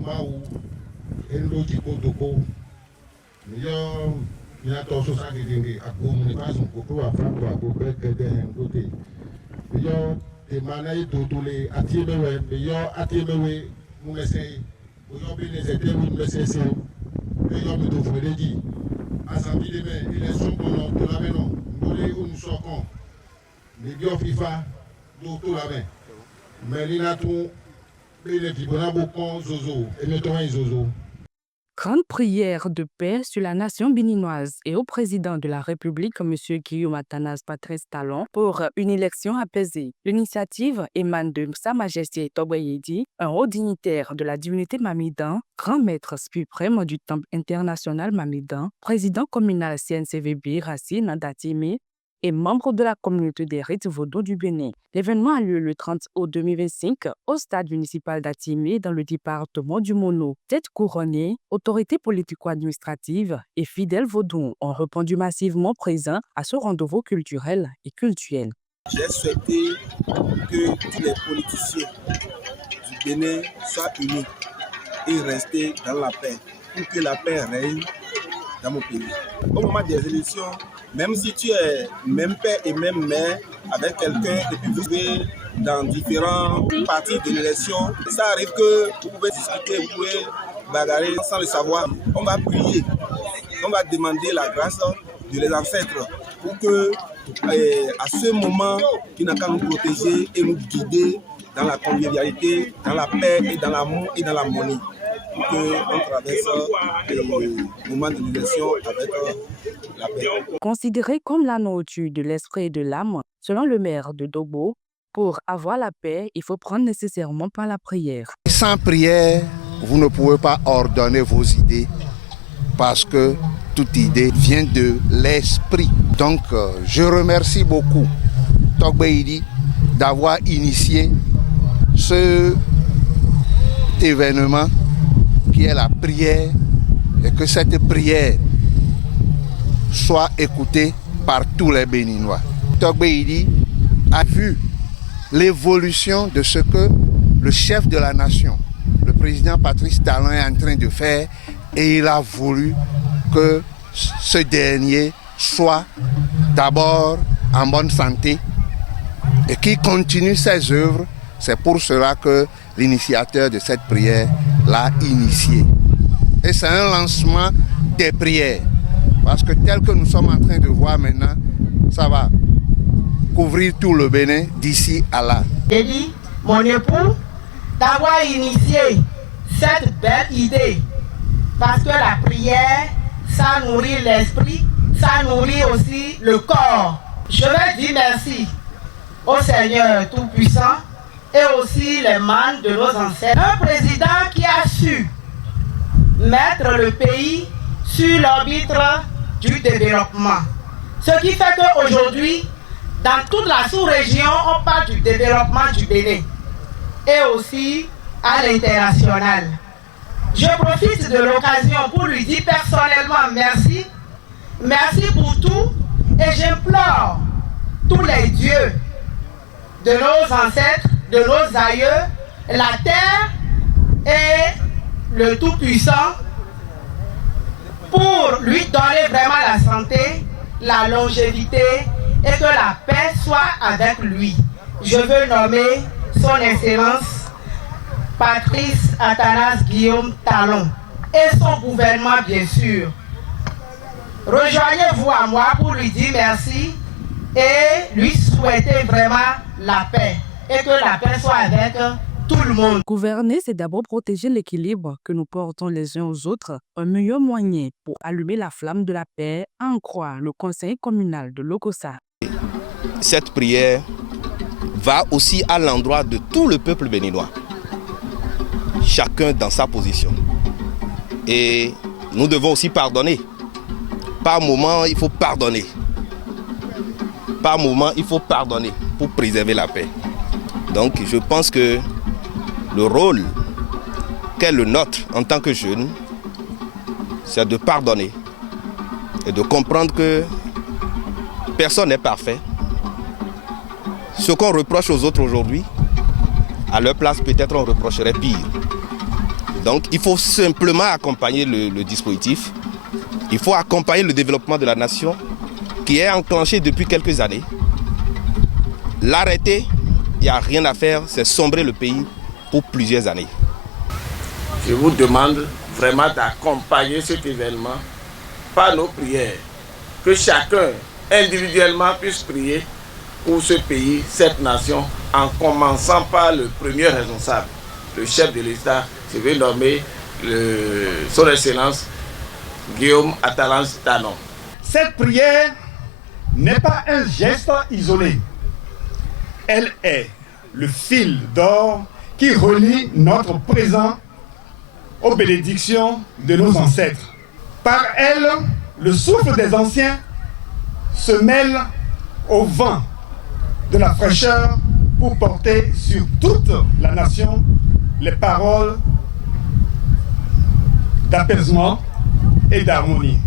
Mau, Endo Chico Toko, Yo, Yato Society, a communication, Coco, a Franco, a Coco, and Gote. Yo, the Manay Totole, Atimewe, Yo, Atimewe, Mumese, Yo, Benese, Mumese, Yo, Mito Freddy, Assemblée des mains, élection pour la main, nous sommes les bio FIFA, tout la main. Mais il y a tout, les tribunaux, Zozo, et mettons Zozo. Grande prière de paix sur la nation béninoise et au président de la République, M. Guillaume Athanase Patrice Talon, pour une élection apaisée. L'initiative émane de Sa Majesté Togbe-Yedi, un haut dignitaire de la divinité Mamidan, grand maître suprême du Temple international Mamidan, président communal CNCVB Racine Datime, et membre de la communauté des rites vaudou du Bénin. L'événement a lieu le 30 août 2025 au stade municipal d'Atimé dans le département du Mono. Tête couronnée, autorités politico-administratives et fidèles vaudous ont répondu massivement présents à ce rendez-vous culturel et cultuel. J'ai souhaité que tous les politiciens du Bénin soient unis et restent dans la paix, pour que la paix règne dans mon pays. Au moment des élections, même si tu es même père et même mère avec quelqu'un et puis vous vivez dans différents parties de l'élection, ça arrive que vous pouvez discuter, vous pouvez bagarrer sans le savoir. On va prier, on va demander la grâce de les ancêtres pour que à ce moment, qui n'a qu'à nous protéger et nous guider dans la convivialité, dans la paix et dans l'amour et dans l'harmonie. Pour qu'on traverse les moments de l'élection avec la paix. Considéré comme la nourriture de l'esprit et de l'âme, selon le maire de Dogbo, pour avoir la paix, il faut prendre nécessairement par la prière. Sans prière, vous ne pouvez pas ordonner vos idées parce que toute idée vient de l'esprit. Donc, je remercie beaucoup Togbe-Yedi d'avoir initié cet événement qui est la prière, et que cette prière soit écoutée par tous les Béninois. Togbe-Yedi a vu l'évolution de ce que le chef de la nation, le président Patrice Talon, est en train de faire, et il a voulu que ce dernier soit d'abord en bonne santé et qu'il continue ses œuvres. C'est pour cela que l'initiateur de cette prière l'a initié. Et c'est un lancement des prières. Parce que tel que nous sommes en train de voir maintenant, ça va couvrir tout le Bénin d'ici à là. J'ai dit, mon époux, d'avoir initié cette belle idée. Parce que la prière, ça nourrit l'esprit, ça nourrit aussi le corps. Je vais dire merci au Seigneur Tout-Puissant et aussi les mânes de nos ancêtres. Un président qui a su mettre le pays sur l'orbite du développement. Ce qui fait qu'aujourd'hui, dans toute la sous-région, on parle du développement du Bénin et aussi à l'international. Je profite de l'occasion pour lui dire personnellement merci. Merci pour tout et j'implore tous les dieux de nos ancêtres, de nos aïeux, la terre et le Tout-Puissant pour lui donner vraiment la santé, la longévité et que la paix soit avec lui. Je veux nommer son Excellence Patrice Athanase Guillaume Talon et son gouvernement bien sûr. Rejoignez-vous à moi pour lui dire merci et lui souhaiter vraiment la paix et que la paix soit avec tout le monde. Gouverner, c'est d'abord protéger l'équilibre que nous portons les uns aux autres. Un meilleur moyen pour allumer la flamme de la paix, en croit le conseil communal de Lokossa. Cette prière va aussi à l'endroit de tout le peuple béninois, chacun dans sa position. Et nous devons aussi pardonner. Par moment, il faut pardonner. Par moment, il faut pardonner pour préserver la paix. Donc, je pense que le rôle qu'est le nôtre en tant que jeunes, c'est de pardonner et de comprendre que personne n'est parfait. Ce qu'on reproche aux autres aujourd'hui, à leur place, peut-être on reprocherait pire. Donc il faut simplement accompagner le dispositif. Il faut accompagner le développement de la nation qui est enclenché depuis quelques années. L'arrêter, il n'y a rien à faire, c'est sombrer le pays pour plusieurs années. Je vous demande vraiment d'accompagner cet événement par nos prières. Que chacun individuellement puisse prier pour ce pays, cette nation, en commençant par le premier responsable, le chef de l'État. Je vais nommer son Excellence Guillaume Atalance Talon. Cette prière n'est pas un geste isolé. Elle est le fil d'or qui relie notre présent aux bénédictions de nos ancêtres. Par elle, le souffle des anciens se mêle au vent de la fraîcheur pour porter sur toute la nation les paroles d'apaisement et d'harmonie.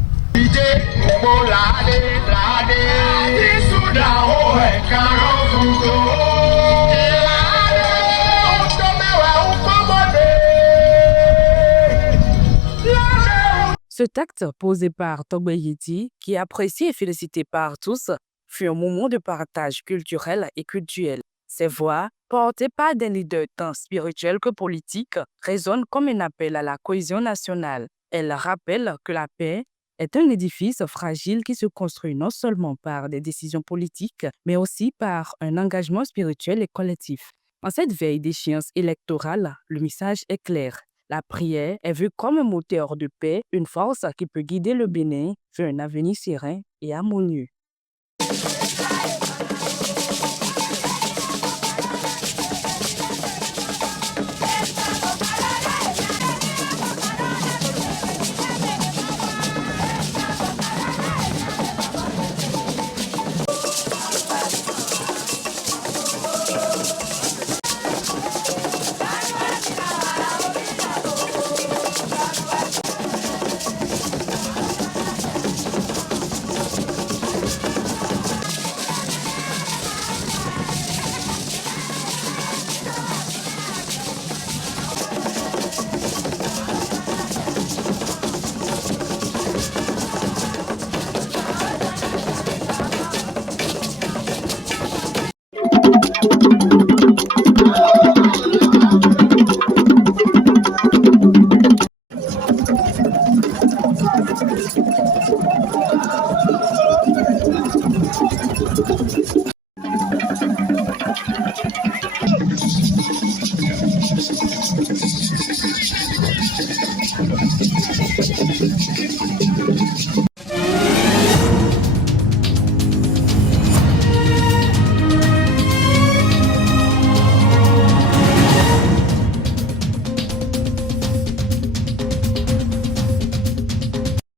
Ce texte posé par Togbe Yedi, qui est apprécié et félicité par tous, fut un moment de partage culturel et cultuel. Ces voix, portées par des leaders tant spirituels que politiques, résonnent comme un appel à la cohésion nationale. Elles rappellent que la paix est un édifice fragile qui se construit non seulement par des décisions politiques, mais aussi par un engagement spirituel et collectif. En cette veille d'échéance électorale, le message est clair. La prière est vue comme un moteur de paix, une force qui peut guider le Bénin vers un avenir serein et harmonieux.